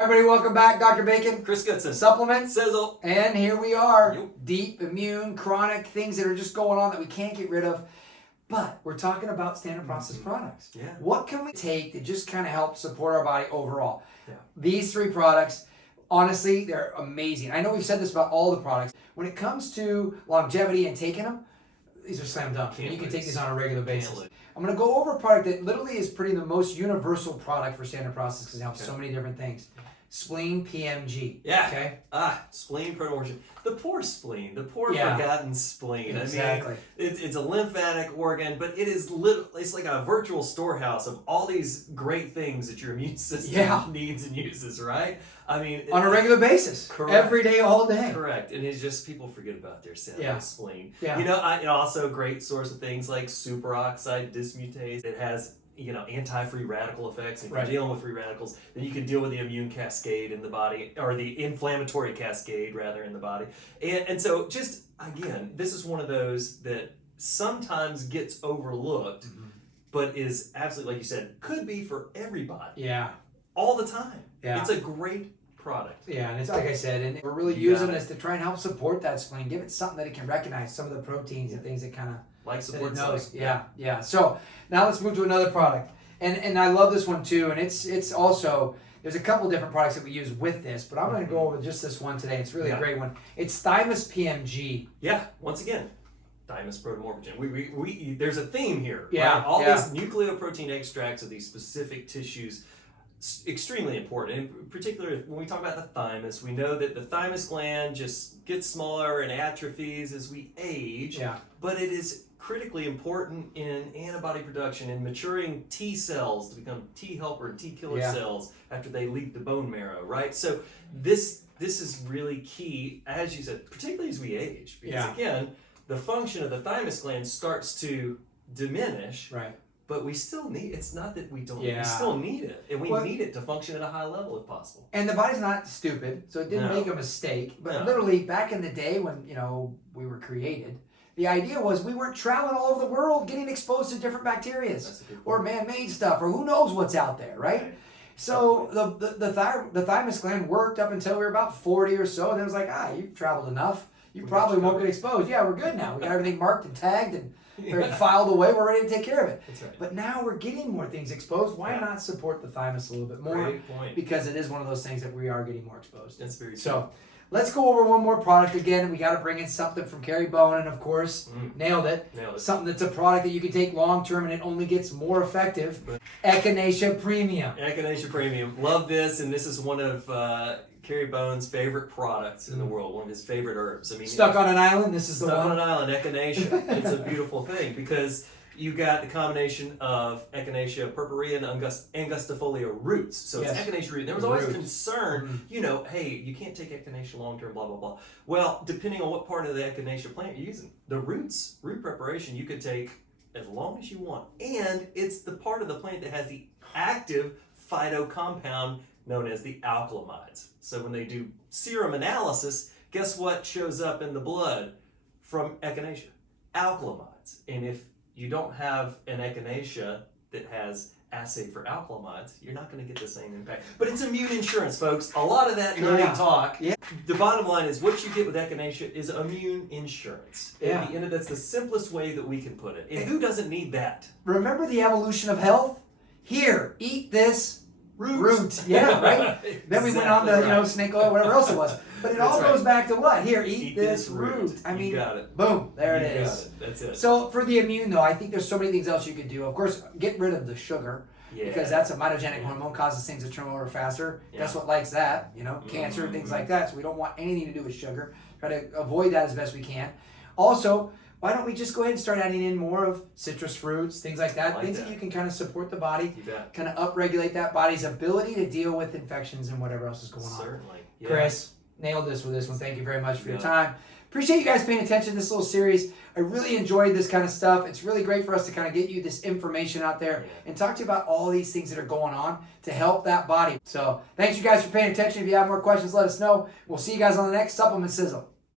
Everybody, welcome back. Dr. Bacon, Chris Goodson, supplements, Sizzle, and here we are. Yep. Deep, immune, chronic, things that are just going on that we can't get rid of. But we're talking about standard process products. Yeah. What can we take to just kind of help support our body overall? Yeah. These three products, honestly, they're amazing. I know we've said this about all the products. When it comes to longevity and taking them, these are slam dunk. And you can take these on a regular basis. I'm going to go over a product that literally is pretty the most universal product for standard process because it helps so many different things. Spleen PMG. Yeah. Okay. Spleen promotion. The poor spleen, the poor Yeah. forgotten spleen. Exactly. I mean, it's a lymphatic organ, but it's like a virtual storehouse of all these great things that your immune system needs and uses, right? I mean, on a regular basis. Correct. Every day, all day. Correct. And it's just people forget about their spleen. Yeah. You know, also a great source of things like superoxide dismutase. It has anti-free radical effects. If you're dealing with free radicals, then you can deal with the immune cascade in the body, or the inflammatory cascade rather in the body. And so just, again, this is one of those that sometimes gets overlooked, but is absolutely, like you said, could be for everybody. Yeah. All the time. Yeah. It's a great product. Yeah, and it's like I said, and we're really using this to try and help support that spleen. Give it something that it can recognize, some of the proteins and things that kind of like support knows. Yeah. So now let's move to another product, and I love this one too. And it's also, there's a couple different products that we use with this, but I'm going to go over just this one today. It's really a great one. It's Thymus PMG. Yeah. Once again, Thymus protomorphogen. We there's a theme here. Yeah. Right? All these nucleoprotein extracts of these specific tissues. Extremely important. In particular, when we talk about the thymus, we know that the thymus gland just gets smaller and atrophies as we age. Yeah. But it is critically important in antibody production and maturing T cells to become T helper and T killer cells after they leave the bone marrow, right? So this is really key, as you said, particularly as we age, because again, the function of the thymus gland starts to diminish. Right. But we still need, it's not that we don't, we still need it. And we need it to function at a high level if possible. And the body's not stupid, so it didn't make a mistake. But literally, back in the day when, we were created, the idea was we weren't traveling all over the world getting exposed to different bacteria or man-made stuff or who knows what's out there, right? So the thymus gland worked up until we were about 40 or so, and then it was like, you've traveled enough. You probably won't get exposed. Yeah, we're good now. We got everything marked and tagged and filed away. We're ready to take care of it. That's right. But now we're getting more things exposed. Why not support the thymus a little bit more? Great point. Because it is one of those things that we are getting more exposed. That's very true. So let's go over one more product again. We got to bring in something from Kerry Bowen, of course. Nailed it. Something that's a product that you can take long term and it only gets more effective. Echinacea Premium. Echinacea Premium. Love this, and this is one of Kerry Bowen's favorite products in the world, one of his favorite herbs. I mean, stuck on an island, this is the one. Stuck on an island, Echinacea. It's a beautiful thing because you got the combination of Echinacea purpurea and angustifolia roots. So it's Echinacea root. There was always concern, hey, you can't take Echinacea long term, blah, blah, blah. Well, depending on what part of the Echinacea plant you're using, the root preparation you could take as long as you want. And it's the part of the plant that has the active phytocompound known as the alkalamides. So when they do serum analysis, guess what shows up in the blood from Echinacea? Alkalamides. And if you don't have an Echinacea that has assay for alkalamides, you're not going to get the same impact. But it's immune insurance, folks. A lot of that nerdy talk. Yeah. The bottom line is what you get with Echinacea is immune insurance. Yeah. At the end of that's the simplest way that we can put it. And who doesn't need that? Remember the evolution of health? Here, eat this root. Yeah, right? Then we went on to, snake oil, whatever else it was. But it all goes back to what? Here, eat this root. I mean, got it. Boom, there it is. Got it. That's it. So for the immune, though, I think there's so many things else you could do. Of course, get rid of the sugar. Because that's a mitogenic hormone, causes things to turn over faster. Guess what likes that? Cancer and things like that. So we don't want anything to do with sugar. Try to avoid that as best we can. Also, why don't we just go ahead and start adding in more of citrus fruits, things like that, things that you can kind of support the body, kind of upregulate that body's ability to deal with infections and whatever else is going on. Certainly. Yeah. Chris, nailed this with this one. Thank you very much for your time. Appreciate you guys paying attention to this little series. I really enjoyed this kind of stuff. It's really great for us to kind of get you this information out there and talk to you about all these things that are going on to help that body. So thanks you guys for paying attention. If you have more questions, let us know. We'll see you guys on the next Supplement Sizzle.